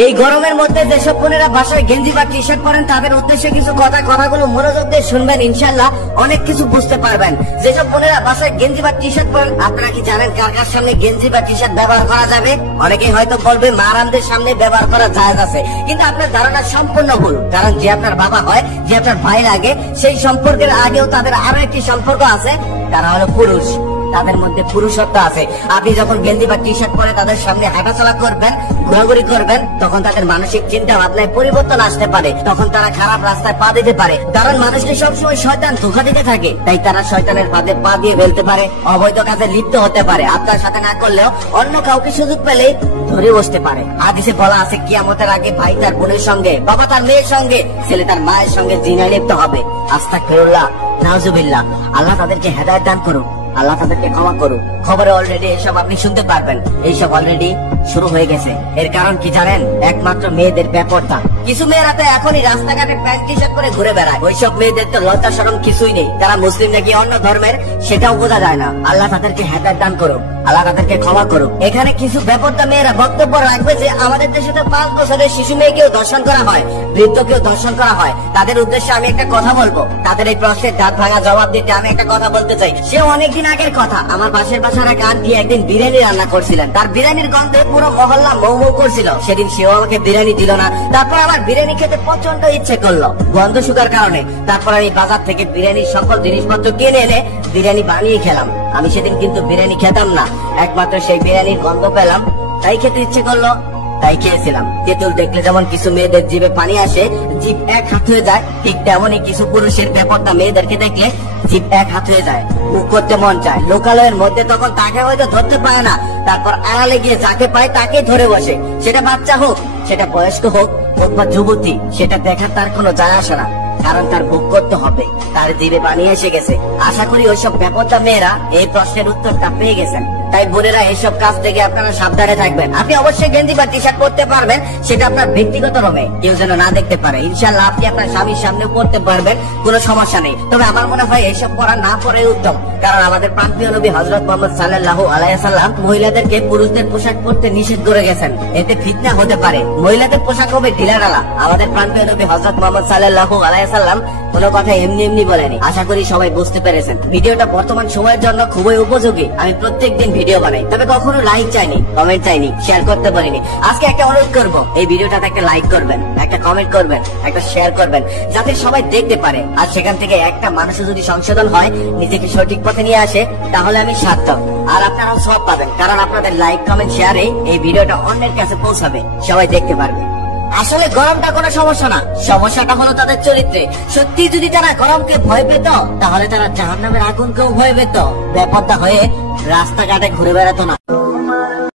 এই গরমের মধ্যে যেসব বোনেরা বাসায় গেঞ্জি বা টি শার্ট পরেন তাদের উদ্দেশ্যে কিছু কথাগুলো মনোযোগ দিয়ে শুনবেন, ইনশাল্লাহ অনেক কিছু বুঝতে পারবেন। যেসব বোনেরা বাসায় গেঞ্জি বা টি শার্ট পরেন, আপনারা কি জানেন কার কার সামনে গেঞ্জি বা টি শার্ট ব্যবহার করা যাবে? অনেকেই হয়তো বলবে মারামদের সামনে ব্যবহার করা জায়েজ আছে, কিন্তু আপনার ধারণা সম্পূর্ণ ভুল। কারণ যে আপনার বাবা হয়, যে আপনার ভাই লাগে, সেই সম্পর্কের আগেও তাদের আরো একটি সম্পর্ক আছে, তারা হলো পুরুষ। তাদের মধ্যে পুরুষত্ব আছে। আপনি যখন গেঞ্জি বা টি শার্ট পরে তাদের সামনে হাঁটাচলা করবেন, ঘোরাঘুরি করবেন, তখন তাদের মানসিক চিন্তা ভাবনায় পরিবর্তন আসতে পারে। তখন তারা খারাপ রাস্তায় পা দিতে পারে। কারণ মানুষকে সবসময় শয়তান ধোঁকা দিতে থাকে, তাই তারা শয়তানের ফাঁদে পা দিয়ে ফেলতে পারে, অবৈধ কাজে লিপ্ত হতে পারে। আপনার সাথে না করলেও অন্য কাউকে সুযোগ পেলেই ধরে বসতে পারে। হাদিসে বলা আছে কিয়ামতের আগে ভাই তার বোনের সঙ্গে, বাবা তার মেয়ের সঙ্গে, ছেলে তার মায়ের সঙ্গে জিনায় লিপ্ত হবে। আস্তাগফিরুল্লাহ, নাউজুবিল্লাহ। আল্লাহ তাদেরকে হেদায়েত দান করুন, আল্লাহ তাদেরকে ক্ষমা করুন। খবরে অলরেডি এইসব আপনি শুনতে পারবেন, এইসব অলরেডি শুরু হয়ে গেছে। এর কারণ কি জানেন? একমাত্র মেয়েদের বেপরদা। কিছু মেয়েরা তো এখনই রাস্তাঘাটে প্যান্ট টি শার্ট করে ঘুরে বেড়ায়। ওইসব মেয়েদের তো লজ্জা শরম কিছুই নেই। তারা মুসলিম নাকি অন্য ধর্মের সেটাও বোঝা যায় না। আল্লাহ তাদেরকে হেদায়েত দান করুন, আল্লাহ তাদেরকে ক্ষমা করুন। এখানে কিছু বেপরদা মেয়েরা বক্তব্য রাখবে যে আমাদের দেশে তো 5 বছরের শিশু মেয়েকেও ধর্ষণ করা হয়, বৃদ্ধকেও ধর্ষণ করা হয়। তাদের উদ্দেশ্যে আমি একটা কথা বলবো, তাদের এই প্রশ্নের দাঁত ভাঙা জবাব দিতে আমি একটা কথা বলতে চাই। সে অনেকদিন আগের কথা, আমার পাশের বাসার এক আন্টি একদিন বিরিয়ানি রান্না করছিলেন। তার বিরিয়ানির গন্ধে পুরো মহল্লা মৌ মৌ করছিল। সেদিন সেও আমাকে বিরিয়ানি দিল না। তারপর আমার বিরিয়ানি খেতে প্রচন্ড ইচ্ছে করলো গন্ধ শুকার কারণে। তারপর আমি বাজার থেকে বিরিয়ানির সকল জিনিসপত্র কিনে এনে বিরিয়ানি বানিয়ে খেলাম। আমি সেদিন কিন্তু বিরিয়ানি খেতাম না, একমাত্র সেই বিরিয়ানির গন্ধ পেলাম, তাই খেতে ইচ্ছে করলো, তাই খেয়েছিলাম। তেঁতুল দেখলে যেমন কিছু মেয়েদের জিভে পানি আসে, জিভ এক হাত হয়ে যায়, ঠিক তেমনই কিছু পুরুষের বেপরদা মেয়েদেরকে দেখলে জিভ এক হাত হয়ে যায়, মুখ করতে মন চায়। লোকালয়ের মধ্যে তখন তাকে হয়তো ধরতে পায় না, তারপর আড়ালে গিয়ে যাকে পায় তাকে ধরে বসে। সেটা বাচ্চা হোক, সেটা বয়স্ক হোক বা যুবতী, সেটা দেখার তার কোনো যায় আসে না। কারণ তার ভোগ করতে হবে, তার জিভে পানি এসে গেছে। আশা করি ওইসব বেপরদা মেয়েরা এই প্রশ্নের উত্তরটা পেয়ে গেছেন। তাই বোনেরা, এইসব কাজ থেকে আপনারা সাবধানে থাকবেন। আপনি অবশ্যই গেঞ্জি বা টি শার্ট পরতে পারবেন, সেটা আপনার ব্যক্তিগত রুমে কেউ যেন না দেখতে পারে। ইনশাল্লাহ আপনি আপনার স্বামীর সামনে পড়তে পারবেন, কোনো সমস্যা নেই। তবে আমার মনে হয় এইসব পড়া না পড়াই উত্তম। কারণ আমাদের প্রাণপ্রিয় নবী হযরত মুহাম্মদ সাল্লাল্লাহু আলাইহি ওয়াসাল্লাম মহিলাদেরকে পুরুষদের পোশাক পরতে নিষেধ করে গেছেন। এতে ফিতনা হতে পারে, মহিলাদের পোশাক হবে ঢিলাঢালা। আমাদের প্রাণপ্রিয় নবী হযরত মুহাম্মদ সাল্লাল্লাহু আলাইহি ওয়াসাল্লাম কোনো কথা এমনি এমনি বলেনি। আশা করি সবাই বুঝতে পেরেছেন। ভিডিওটা বর্তমান সময়ের জন্য খুবই উপযোগী। আমি প্রত্যেকদিন ভিডিও বানাই, তবে কখনো লাইক চাইনি, কমেন্ট চাইনি, শেয়ার করতে পারিনি। আজকে একটা অনুরোধ করবো, এই ভিডিওটাতে একটা লাইক করবেন, একটা কমেন্ট করবেন, একটা শেয়ার করবেন, যাতে সবাই দেখতে পারে। আর সেখান থেকে একটা মানুষ যদি সংশোধন হয়, নিজেকে সঠিক পথে নিয়ে আসে, তাহলে আমি সার্থক। আর আপনারাও সব পাবেন, কারণ আপনাদের লাইক কমেন্ট শেয়ারে এই ভিডিওটা অন্যের কাছে পৌঁছাবে, সবাই দেখতে পারবে। আসলে গরমটা কোনো সমস্যা না, সমস্যাটা হলো তাদের চরিত্রে। সত্যি যদি তারা গরমকে ভয় পেত, তাহলে তারা জাহান্নামের আগুনকেও ভয় পেত, বেপরদা হয়ে রাস্তাঘাটে ঘুরে বেড়াতো না।